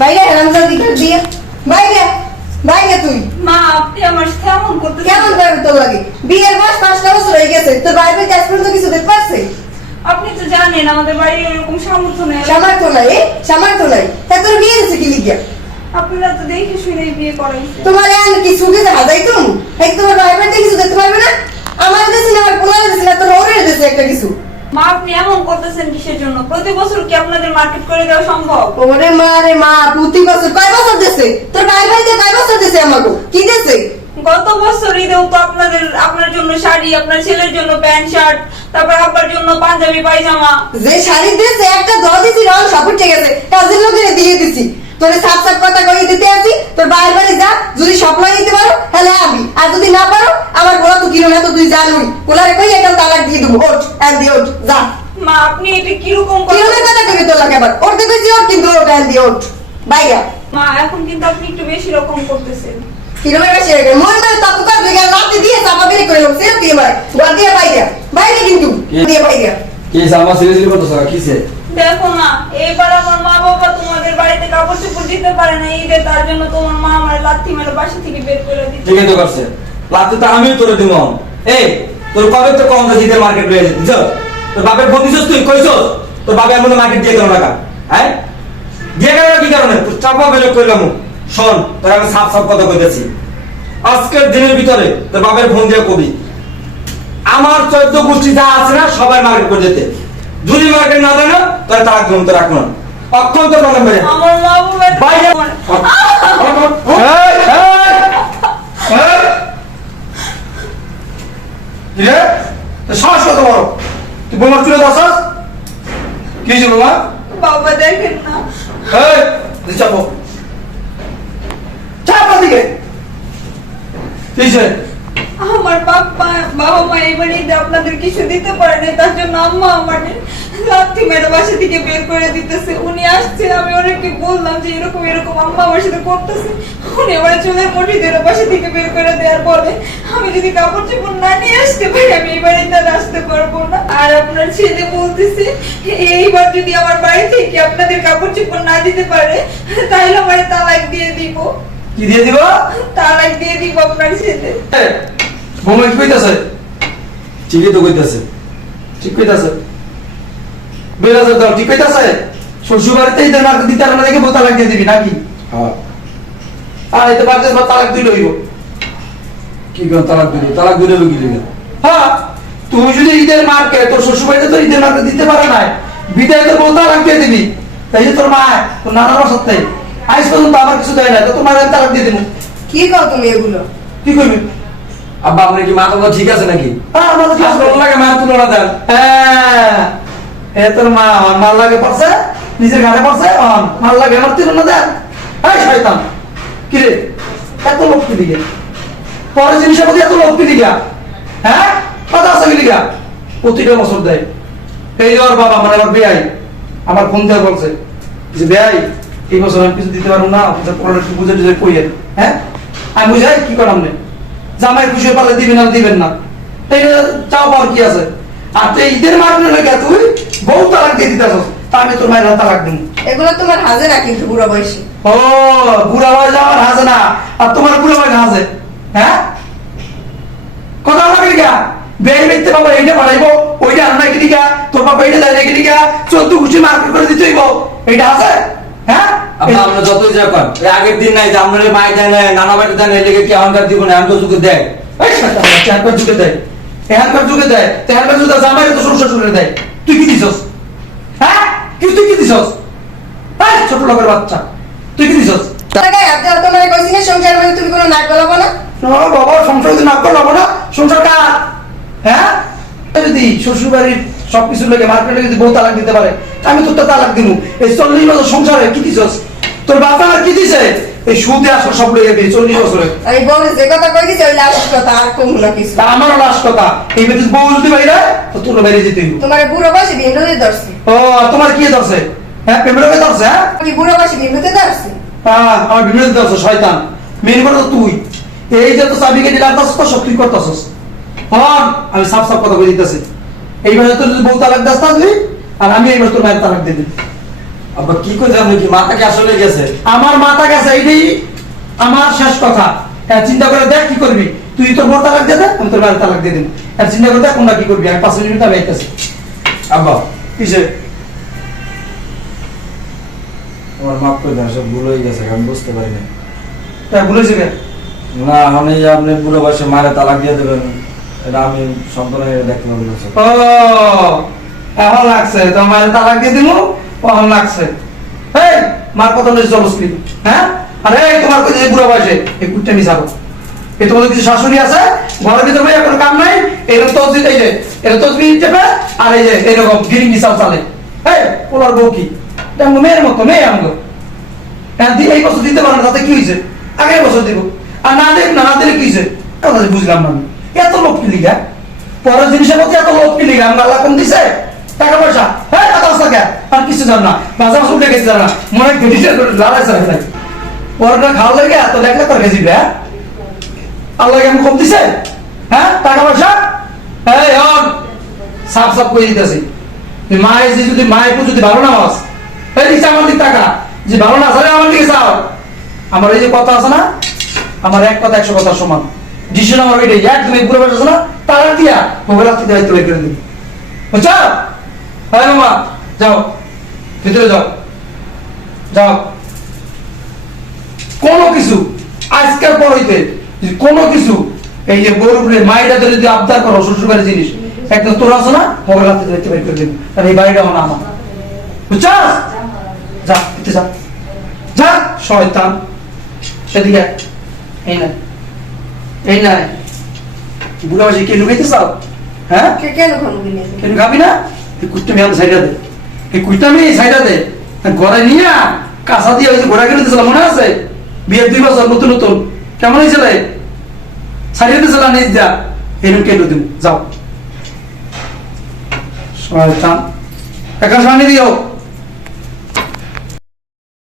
বাইরে হারামজাদি করে দিয়ে বাইরে বাইরে তুই মা আপনি আমার সাথে এমন করতে কেমন ভাবে তোর লাগে বিয়ের বয়স 5 বছর হয়ে গেছে তোর বাইরে কাজ পর্যন্ত কিছু দেখতে পারছে আপনি তো জানেন আমাদের বাড়ির এরকম সামর্থ্য নেই সামর্থ্য নাই তা তোর বিয়ে হচ্ছে কি লিখিয়া আপনারা তো দেখে শুনে বিয়ে করাইছে তোমার আর কি সুখে হাজাই তুমি এই তোমার বাইরে কিছু দেখতে পারবে না আমার দেশে না আমার পোলার দেশে না তোর ওরে দেশে একটা কিছু মা আপনি এমন করতেছেন কিসের জন্য প্রতি বছর কি আপনাদের মার্কেট করে দেওয়া সম্ভব ওরে মা রে মা প্রতি বছর কয় বছর দেশে তোর বাইরে কয় বছর দেশে আমাকে কি দেশে গত বছর ঈদেও তো আপনার জন্য শাড়ি আপনার ছেলের জন্য প্যান্ট শার্ট তারপর আপনার জন্য পাঞ্জাবি পায়জামা যে শাড়ি দিয়েছে একটা দল দিছি রং সব উঠে গেছে কাজের লোকের দিয়ে দিছি তোরে সাপ সাপ কথা কই দিতে আছি তোর বাইরে বাড়ি যা যদি স্বপ্ন দিতে পারো তাহলে আমি আর যদি না পারো আমার গোলা তো কিনো না তো তুই জানুই গোলারে কই একটা তালাক দিয়ে দেবো ওঠ আর দিয়ে ওঠ যা মা আপনি এটা কিরকম কিরকম কথা কবি তোর লাগে আবার ওঠ দেখেছি ওঠ কিন্তু ওঠ আর দিয়ে ওঠ বাইরে মা এখন কিন্তু আপনি একটু বেশি রকম করতেছেন কিরকম বেশি রেখে মন মানে তত কাজ লেগে রাতে দিয়ে চাপা বেরিয়ে করে লোক সে দিয়ে মারে গোলা দিয়ে বাইরে বাইরে কিন্তু দিয়ে বাইরে কি জামা সিরিয়াসলি করতেছ কিসে দেখো না এবার আমার মা বাবা তোমাদের বাড়িতে কাপড় চোপড় দিতে পারে না ঈদে তার জন্য তোমার মা আমার লাথি মেরে বাসা থেকে বের করে দিচ্ছে ঠিকই তো করছে লাতে তো আমিও তোরে দিব এই তোর কবে তো কম দামে মার্কেট রয়ে যেত তোর বাপের ফোন দিছস তুই কইছস তোর বাবা এমন মার্কেট দিয়ে কেন টাকা হ্যাঁ দিয়ে কেন কি কারণে তোর চাপা বের করলাম শোন তোর আমি সাফ সাফ কথা কইতেছি আজকের দিনের ভিতরে তোর বাপের ফোন দিয়ে কবি আমার 14 গোষ্ঠী যা আছে না সবাই মার্কেট করে দিতে যদি মার্কেট না দেয় না তাহলে তারা গ্রহণ তো রাখবো না অক্ষন্ত প্রবলেম বেড়ে আমার মা বাবা বাইরে কিরে সাহস কত বড় তুই বোমার চুলে বসাস কি হয়েছে বোমা বাবা দেখেন না চাপো চাপা দিকে কি হয়েছে আমার বাবা মা এবারে আপনাদের কিছু দিতে পারে না তার জন্য আম্মা আমার লাথি মেরে বাসা থেকে বের করে দিতেছে উনি আসছে আমি ওনাকে বললাম যে এরকম এরকম আম্মা আমার সাথে করতেছে উনি এবারে চুলের মুঠি ধরে বাসা থেকে বের করে দেওয়ার পরে আমি যদি কাপড় চোপড় না নিয়ে আসতে পারি আমি এই বাড়িতে আর আসতে পারবো না আর আপনার ছেলে বলতেছে এইবার যদি আমার বাড়ি থেকে আপনাদের কাপড় চোপড় না দিতে পারে তাহলে আমার তালাক দিয়ে দিব কি দিয়ে দিব তালাক দিয়ে দিব আপনার ছেলে বোমা কি কইতাছে ঠিকই তো কইতেছে ঠিক কইতাছে বেরাজে দাও ঠিক কইতাছে শ্বশুর বাড়িতে ইদের মার্কেট দিতে না দেখে বোতল লাগিয়ে দিবি নাকি হ্যাঁ আর এতে বাড়িতে তালাক দিল হইব কি কোন তালাক দিলে কি দিবে হ্যাঁ তুমি যদি ঈদের মার্কেট তোর শ্বশুর বাড়িতে তো ঈদের মার্কেট দিতে পারে না বিদায় তো বোতল লাগিয়ে দিবি তাই যে তোর মা তোর নানার বাসার তাই আজ পর্যন্ত আমার কিছু দেয় না তো তোমার আমি তালাক দিয়ে দেবো কি কও তুমি এগুলো কি করবি আব্বা আপনার কি মাথা ঠিক আছে নাকি হ্যাঁ আমার কি আপনার লাগে মা তুলনা দেন হ্যাঁ এ তোর মা আমার মাল লাগে পড়ছে নিজের ঘাড়ে পড়ছে মাল লাগে আমার তুলনা দেন এই শয়তান কি রে এত লোক কি দিকে পরে জিনিসের প্রতি এত লোক কি দিকে হ্যাঁ কথা আছে কি দিকে প্রতিটা বছর দেয় এই যে ওর বাবা মানে আমার বেয়াই আমার ফোন দিয়ে বলছে যে বেয়াই এই বছর আমি কিছু দিতে পারবো না পড়াটা একটু বুঝে টুঝে কইয়েন হ্যাঁ আমি বুঝাই কি করাম নেই জামাই খুশি পারলে দিবেন না দিবেন না এই চাও পাওয়ার কি আছে আর তুই ঈদের মার্কেটে লেগে তুই বউ তালাক দিয়ে দিতে আসছ তা আমি তোর মায়ের তালাক দিব এগুলো তোমার হাজে না কিন্তু বুড়ো বয়সে ও বুড়া বয়স আমার হাজে না আর তোমার বুড়া বয়স হাজে হ্যাঁ কথা লাগে গা বের বেরতে বাবা এইটা বাড়াইবো ওইটা আনা কি দিকা তোর বাবা এইটা দেয় নাকি দিকা 14 খুশি মার্কেট করে দিতে হইব এইটা আছে হ্যাঁ আব্বা আমরা যতই যা কর এই আগের দিন নাই যে আপনার মাই দেয় না নানা বাড়ি দেয় না এদিকে কি অহংকার দিব না আমি তো যুগে দেয় এই শয়তান তেহানকার যুগে দেয় তেহানকার যুগে দেয় তেহানকার যুগে জামাই তো শ্বশুর শ্বশুরে দেয় তুই কি দিছস হ্যাঁ তুই কি দিছস এই ছোট লোকের বাচ্চা তুই কি দিছস টাকায় আপনি তোমারে কইছি না সংসার মানে তুমি কোনো নাক গলাবো না না বাবা সংসার যদি না করবো না সংসার কার হ্যাঁ যদি শ্বশুর বাড়ির সবকিছু লেগে মার্কেটে যদি বউ তালাক দিতে পারে আমি তোর তালাক দিব এই 40 বছর সংসারে কি দিছস তোর বাবা আর কি দিছে এই সুদে আসো সব লেগে 40 বছরে আমি বলে যে কথা কই দিছি ওই লাস্ট কথা আর কম না কিছু তা আমারও লাস্ট কথা এই বেটি বউ যদি বাইরে তো তোর বাইরে যেতে হইব তোমার বুড়ো বয়সে বিন্দুতে ধরছি ও তোমার কি ধরছে হ্যাঁ পেমেন্টে ধরছে হ্যাঁ কি বুড়ো বয়সে বিন্দুতে ধরছি হ্যাঁ আমার বিরোধী ধরছে শয়তান মেন কথা তো তুই এই যে তো চাবি কেটে রাখতাছস তো সব তুই করতাছস হ্যাঁ আমি সাফ সাফ কথা বলে দিতেছি এইবার তোর যদি বউ তালাক দাস না তুই আর আমি এইবার তোর মায়ের তালাক দিয়ে দিই আব্বা কি কইতে আপনি কি মাথা কি আসলে গেছে? আমার মাথা গেছে, এইটাই আমার শেষ কথা। হ্যাঁ, চিন্তা করে দেখ কি করবি। তুই তোর বড় তালাক দিয়ে দে, আমি তোর বাড়ি তালাক দিয়ে দেবো। আর চিন্তা করে দেখ কোনটা কি করবি। আমি 5 মিনিট আমি আইতেছি। আব্বা কিসে? আমার মাফ করে দেন, সব ভুল হয়ে গেছে, আমি বুঝতে পারি না। তাই ভুলে যাবে। না আমি আপনি বুড়ো বয়সে মায়ের তালাক দিয়ে দেবেন, এটা আমি সন্তানের দেখতে পাবো না স্যার। ও এখন লাগছে তো মায়ের তালাক দিয়ে দিব, এখন লাগছে। এই মার কথা লইছ জবসলি, হ্যাঁ? আরে তোমার কই যে বুড়া বয়সে এই কুটটা মিশাবো। এই তোমাদের কিছু শাশুড়ি আছে, ঘরের ভিতরে ভাই কোনো কাম নাই, এরকম তসবিহ এই যে এটা তসবিহ চেপে আর এই যে এরকম গিরিং মিশাও চালে। এই ওলার বউ কি? এটা আমার মেয়ের মতো, মেয়ে আমাকে। হ্যাঁ এই বছর দিতে পারো না, তাতে কি হয়েছে? আগের বছর দিব। আর না দেখ না দিলে কি হয়েছে? কথা বুঝলাম না আমি। এত লোক কি লিগা? পরের জিনিসের মধ্যে এত লোক কি লিগা? আমরা আল্লাহ কম দিছে টাকা পয়সা, হ্যাঁ এত অবস্থা কে? আর কিছু জান না, বাজার উঠে গেছে জানা মনে গেটিসের করে লড়াইছে নাই। পরটা খাওয়া লাগে এত লেখলে করে গেছি রে। আল্লাহ কেমন কম দিছে? হ্যাঁ টাকা পয়সা? এই হন সাফ সাফ করে দিতেছি। তুই মায়ের যে যদি মায়ের যদি ভালো না হস, এই দিচ্ছে আমার দিক টাকা যে ভালো না আসলে আমার দিকে চাও। আমার এই যে কথা আছে না, আমার এক কথা 100 কথা সমান। ডিসিশন আমার এটাই, একদম এই বুড়ো বয়স আছে না, তারা দিয়া মোবাইল হাতে দায়িত্ব বের করে দিবি। বুঝছো? হ্যাঁ মামা যাও ভিতরে যাও, যাও। কোনো কিছু আজকের পর হইতে কোনো কিছু এই যে গরুগুলো মাইটা ধরে যদি আবদার করো শ্বশুরবাড়ির জিনিস, একদম তোর আছে না, মোবাইল হাতে দায়িত্ব বের করে দিবি। আর এই বাড়িটা হলো আমার। বুঝছো? যা ভিতরে যা, যা শয়তান। সেদিকে এই নাই, এই নাই। বুড়া বসে কে লুকাইতে চাও? হ্যাঁ কেন খাবো কিনে? কেন খাবি না? এই কুইটা আমি সাইডা দে, এই কুইটা আমি সাইডা দে। ঘরে নিয়ে কাঁচা দিয়ে ওই যে ঘোড়া কিনে দিয়েছিলাম মনে আছে? বিয়ের 2 বছর নতুন নতুন কেমন হয়েছিল? সাইডা দিয়েছিলাম নিজ যা, এরকম কেন দিব। যাও শয়তান, একটা সামনে দিও।